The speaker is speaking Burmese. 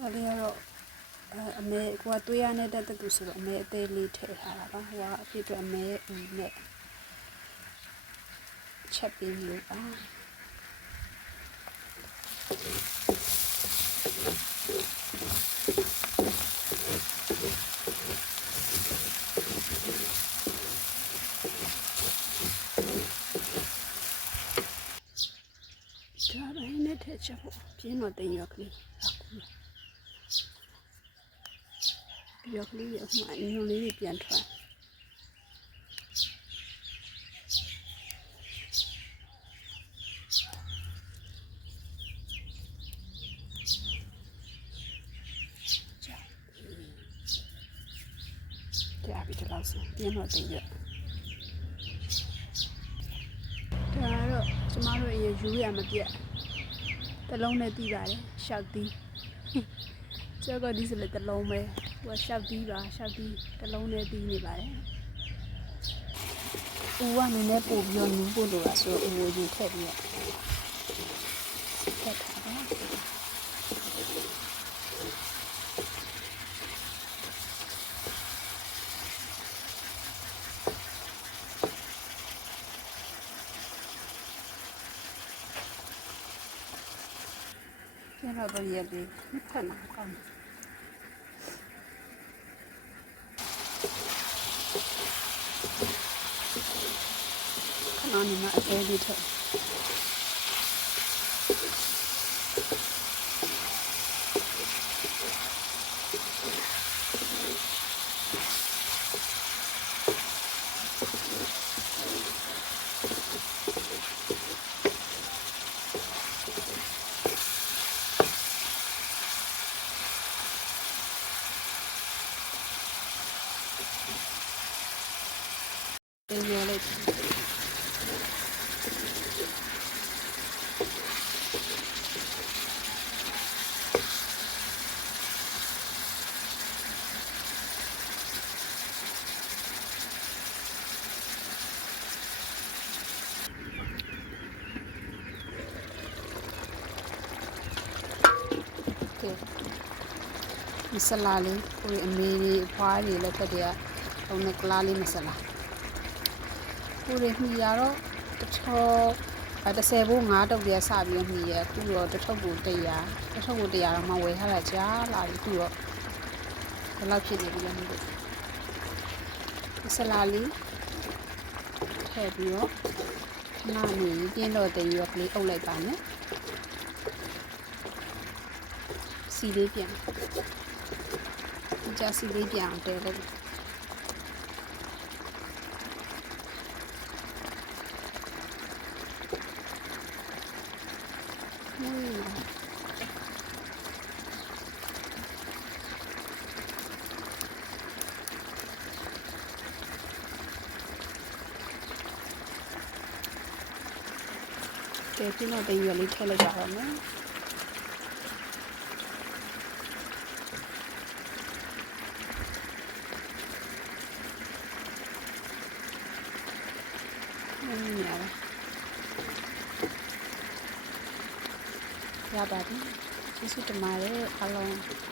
ဒါလေးကတော့အမေကတွေးရနေတဲ့တူဆိုတော့အမေအသေးလေးထည့်ထားတာပါဟိုကအဖြစ်အတွက်အမေရဲ့အီနဲ့ချက်ပြီးလို့ပါဒါလည်းနဲ့ထည့်ချက်ဖို့ပြင်းတော့တင်ရောက်ကလေးရောက်ကလေးရမှအင်းလေးပြန်ထွက်ကြာပြီတော့ဆိုပြင်းတော့တင်ရောဒါကတော့ကျမတို့အရင်ယူရမပြတ်တလုံးနဲ့တီးပါတယ်ရှောက်တီးကျောက်ကဒီစလက်တလုံးပဲဟိုရှောက်တီးပါရှောက်တီးတလုံးနဲ့တီးနေပါတယ်ဦးကနည်းနည်းပို့ပြီးနူးဖို့လိုတာဆိုတော့ဦးကိုယူထည့်ပြီးထည့်ထားပါကျတော့ရပြီဖက်မှာကောင်းခဏနေမှာအသေးလေးထည့်တင်ရလိုက်မဆလာလေးကိုအမေလေးအဖွားလေးလည်းဖက်တည်းကဟိုနဲ့ကလားလေးမဆလာကိုရမှီရတော့တထော30ဘိုး9တုပ်တည်းစပြီးမှီရအခုတော့တထုပ်ကို100တော့မှဝယ်ထားတာကြားလာပြီအခုတော့ဘယ်လောက်ဖြစ်နေပြီလဲမသိဘူးဆလာလေးထည့်ပြီးတော့နားနေပြင်းတော့တရွက်ကလေးအုပ်လိုက်ပါမယ်စီလေးပြန်ကြာစီလေးပြန်အောင်တဲလိုက်ပြင်းတော့တရွက်လေးထည့်လိုက်ပါတော့မယ်ရပါပြီကျေးဇူးတင်ပါတယ်အားလုံး